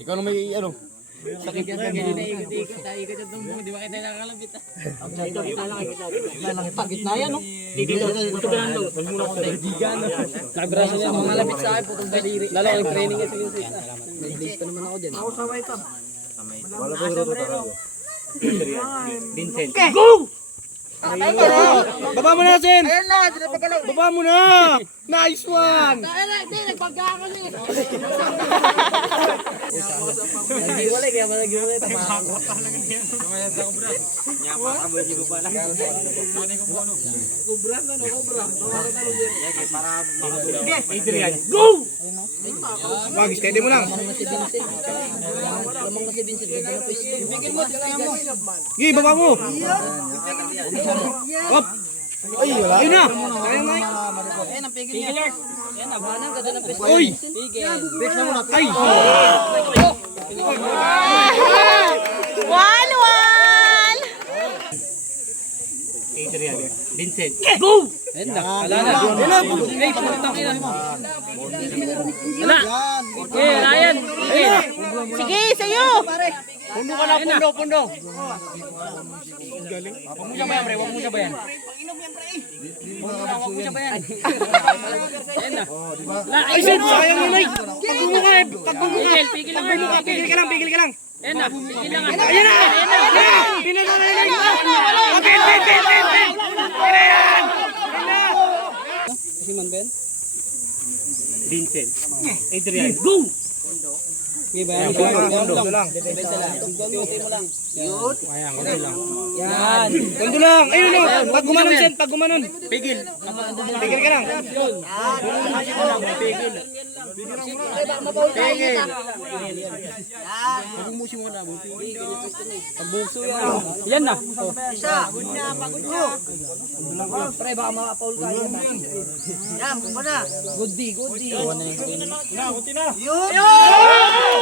Ikaw na may ano. Sakit yan. Ikot yan doon. Di ba kita nakakalabit? Gitna yan, no? Dito ba nang nakabraso niya. Mga labit sa akin, putong daliri. Lalo ang training niya sa music. Nag-late pa naman ako dyan. Ako saway ka. Wala po ito talaga. Vincent. Go! Baba mo na, Sen! Baba mo na! Nice one! Hindi, nagpagkakon eh. Nag-iwalay, kaya nag-iwalay. Tamakot ka lang yan. Kamaya sa kubra. Nyapa ka ba, hindi ko pala. Kubra na, no? Kubra. Para Adrian. Go! Wag, steady mo lang. Lamang na si Vincent. Ganda na pwesto. Bigyan mo, kaya mo. Gi, baba mo! Hop! Ay, wala. Ayun na! Kaya na. Ayan, ang pigil niya. Ayan, abanang, ganda na pwesto. Uy! Pigil. Bix na muna. Ay! 1-1! Adrian. Vincent. Go! Ayan na. Wala na. Wala. Hey, pagkutang ina mo. Wala. Okay, Ryan. Okay. Sige, sa'yo! Pundo ka lang, pundo. Huwag mo sabayan, pre. Huwag mo sabayan. Huwag mo sabayan. Ayan na. Ay, Sen! Sayang yun, ay! Pagbumo ka eh! Pigil lang. Pigil ka lang! Ayan na. Pigil lang. Ayan na! Pina na yan! Pina yan! Si Man Ben? Vincent. Adrian. Go! Okay ba? Pondo lang. Tuntunin mo lang. Ayan, okay lang. Yan! Pondo lang! Ayun o! Pag gumanon, Sen! Pag gumanon! Pigil. Pigil ka lang! Pigil. Pagumusin mo na. Pagbuso yan. Yan na. Pre, baka makapaul ka. Yan, kumpa na. Good D. Yun!